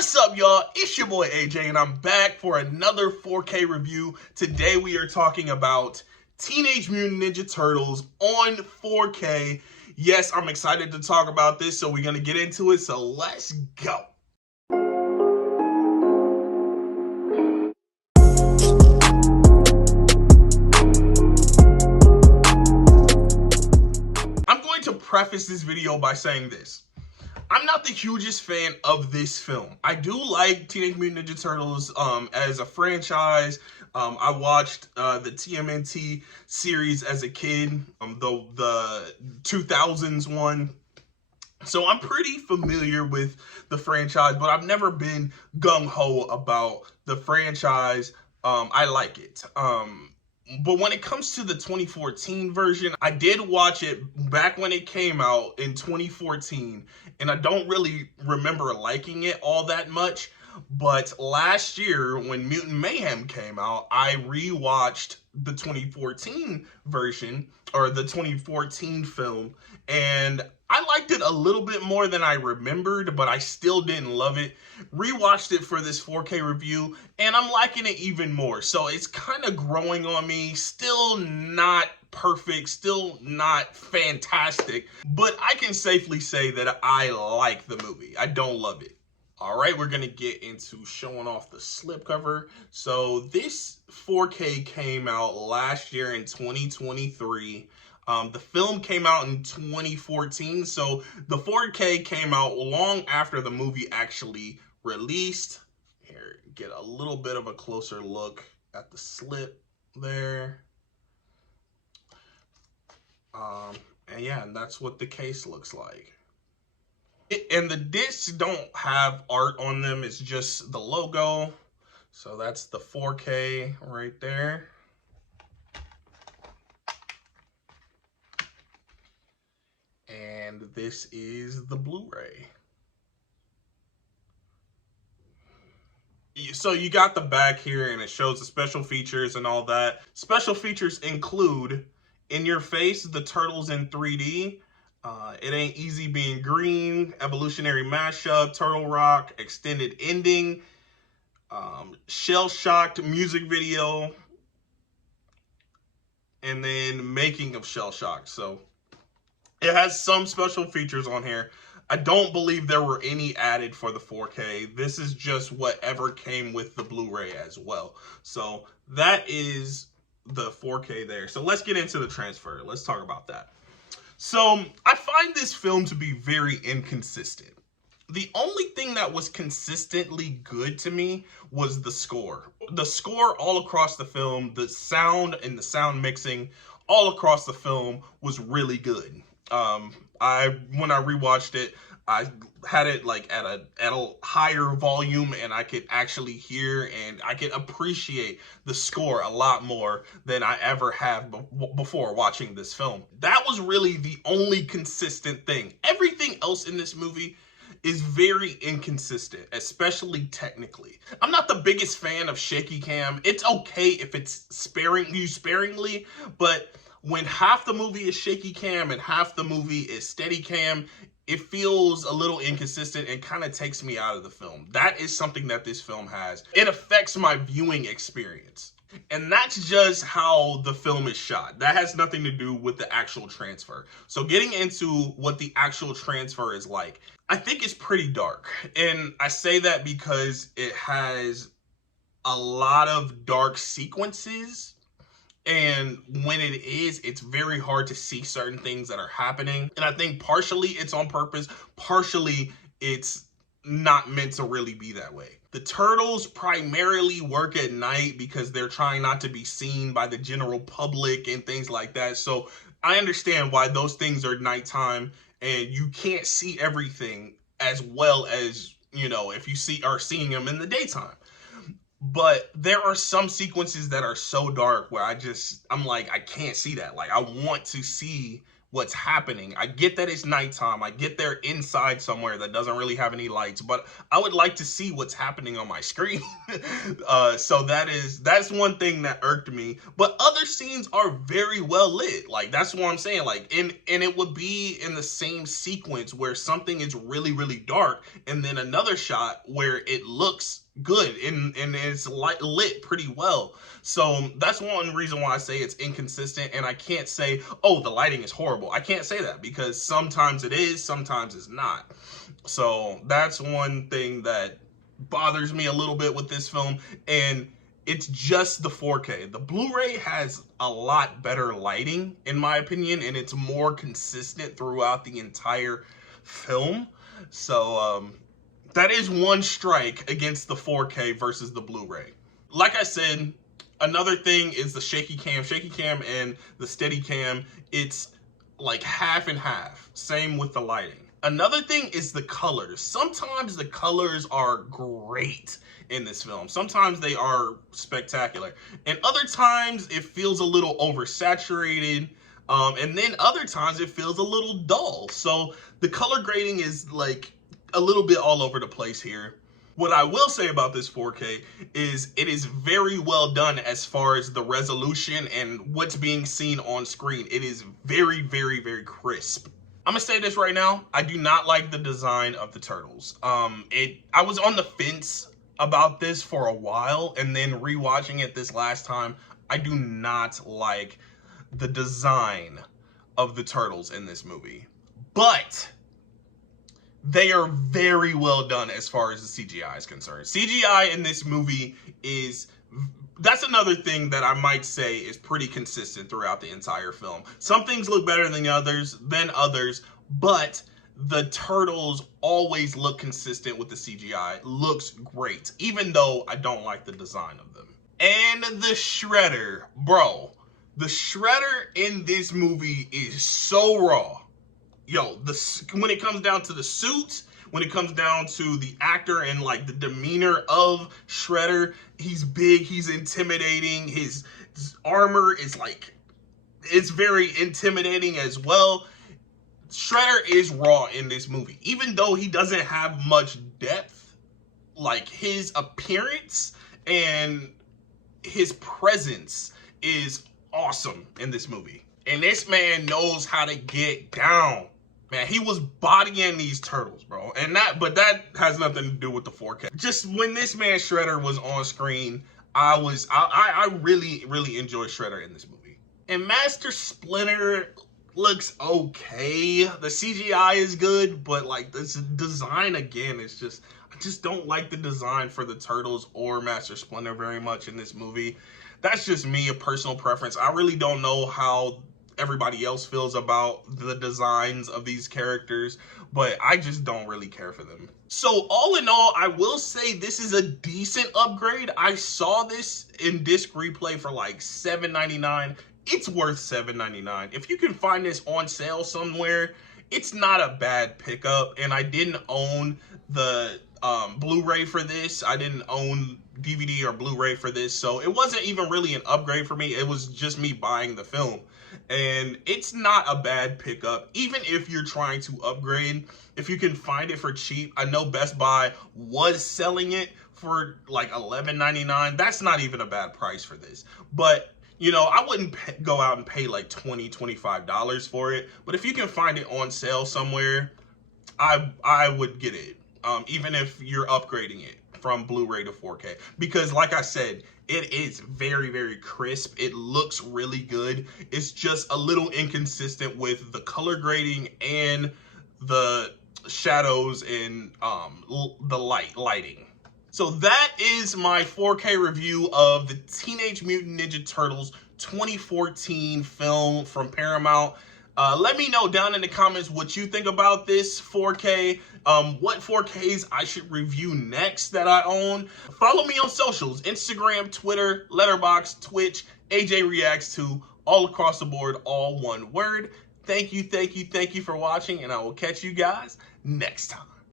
What's up, y'all? It's your boy AJ, and I'm back for another 4K review. Today we are talking about Teenage Mutant Ninja Turtles on 4K. Yes, I'm excited to talk about this, so we're gonna get into it, so let's go. I'm going to preface this video by saying this. I'm not the hugest fan of this film. I do like Teenage Mutant Ninja Turtles as a franchise. I watched the TMNT series as a kid, the 2000s one. So I'm pretty familiar with the franchise, but I've never been gung-ho about the franchise. I like it. But when it comes to the 2014 version, I did watch it back when it came out in 2014, and I don't really remember liking it all that much. But last year, when Mutant Mayhem came out, I rewatched the 2014 version, or the 2014 film, and I liked it a little bit more than I remembered, but I still didn't love it. Rewatched it for this 4K review, and I'm liking it even more. So it's kind of growing on me. Still not perfect, still not fantastic, but I can safely say that I like the movie. I don't love it. All right, we're gonna get into showing off the slipcover. So this 4K came out last year in 2023. The film came out in 2014, so the 4K came out long after the movie actually released. Here, get a little bit of a closer look at the slip there. And yeah, and that's what the case looks like. And the discs don't have art on them, it's just the logo. So that's the 4K right there. And this is the Blu-ray. So you got the back here, and it shows the special features and all that. Special features include In Your Face, the Turtles in 3D. It Ain't Easy Being Green, Evolutionary Mashup, Turtle Rock, Extended Ending, Shell Shocked music video, and then Making of Shell Shocked. So it has some special features on here. I don't believe there were any added for the 4K. This is just whatever came with the Blu-ray as well. So that is the 4K there. So let's get into the transfer. Let's talk about that. So I find this film to be very inconsistent. The only thing that was consistently good to me was the score. The score all across the film, the sound and the sound mixing all across the film was really good. When I rewatched it, I had it like at a higher volume, and I could actually hear and I could appreciate the score a lot more than I ever have before watching this film. That was really the only consistent thing. Everything else in this movie is very inconsistent, especially technically. I'm not the biggest fan of shaky cam. It's okay if it's used sparingly, but when half the movie is shaky cam and half the movie is steady cam, it feels a little inconsistent and kind of takes me out of the film. That is something that this film has. It affects my viewing experience. And that's just how the film is shot. That has nothing to do with the actual transfer. So getting into what the actual transfer is like, I think it's pretty dark. And I say that because it has a lot of dark sequences. And when it is, it's very hard to see certain things that are happening. And I think partially it's on purpose, partially it's not meant to really be that way. The Turtles primarily work at night because they're trying not to be seen by the general public and things like that. So I understand why those things are nighttime and you can't see everything as well as, you know, if you are seeing them in the daytime. But there are some sequences that are so dark where I'm like, I can't see that. Like, I want to see what's happening. I get that it's nighttime. I get they're inside somewhere that doesn't really have any lights, but I would like to see what's happening on my screen. So that's one thing that irked me. But other scenes are very well lit. Like, that's what I'm saying. Like, and it would be in the same sequence where something is really, really dark, and then another shot where it looks good and it's lit pretty well. So that's one reason why I say it's inconsistent, and I can't say, oh, the lighting is horrible. I can't say that, because sometimes it is, sometimes it's not. So that's one thing that bothers me a little bit with this film, and it's just the 4K. The Blu-ray has a lot better lighting, in my opinion, and it's more consistent throughout the entire film. So that is one strike against the 4K versus the Blu-ray. Like I said, another thing is the shaky cam and the steady cam. It's like half and half. Same with the lighting. Another thing is the colors. Sometimes the colors are great in this film. Sometimes they are spectacular. And other times it feels a little oversaturated. And then other times it feels a little dull. So the color grading is like a little bit all over the place here. What I will say about this 4K is it is very well done as far as the resolution and what's being seen on screen. It is very, very, very crisp. I'm gonna say this right now. I do not like the design of the turtles. I was on the fence about this for a while, and then rewatching it this last time, I do not like the design of the turtles in this movie. But they are very well done as far as the CGI is concerned. CGI in this movie that's another thing that I might say is pretty consistent throughout the entire film. Some things look better than others, but the turtles always look consistent with the CGI. Looks great, even though I don't like the design of them. And the Shredder, bro. The Shredder in this movie is so raw. Yo, when it comes down to the suit, when it comes down to the actor and like the demeanor of Shredder, he's big, he's intimidating, his armor is like, it's very intimidating as well. Shredder is raw in this movie. Even though he doesn't have much depth, like his appearance and his presence is awesome in this movie. And this man knows how to get down. Man, he was bodying these turtles, bro. But that has nothing to do with the 4K. Just when this man Shredder was on screen, I really, really enjoyed Shredder in this movie. And Master Splinter looks okay. The CGI is good, but like this design again is just, I just don't like the design for the turtles or Master Splinter very much in this movie. That's just me, a personal preference. I really don't know how everybody else feels about the designs of these characters, but I just don't really care for them. So all in all, I will say this is a decent upgrade. I saw this in disc replay for like $7.99. It's worth $7.99. If you can find this on sale somewhere, it's not a bad pickup. And I didn't own the Blu-ray for this. I didn't own DVD or Blu-ray for this, so it wasn't even really an upgrade for me. It was just me buying the film. And it's not a bad pickup, even if you're trying to upgrade. If you can find it for cheap, I know Best Buy was selling it for like $11.99. That's not even a bad price for this. But, you know, I wouldn't go out and pay like $20, $25 for it. But if you can find it on sale somewhere, I would get it, even if you're upgrading it from Blu-ray to 4K, because like I said, it is very, very crisp. It looks really good. It's just a little inconsistent with the color grading and the shadows and the lighting. So that is my 4K review of the Teenage Mutant Ninja Turtles 2014 film from Paramount. Let me know down in the comments what you think about this 4K. What 4Ks I should review next that I own. Follow me on socials: Instagram, Twitter, Letterboxd, Twitch, AJREACTS2, all across the board, all one word. Thank you for watching, and I will catch you guys next time.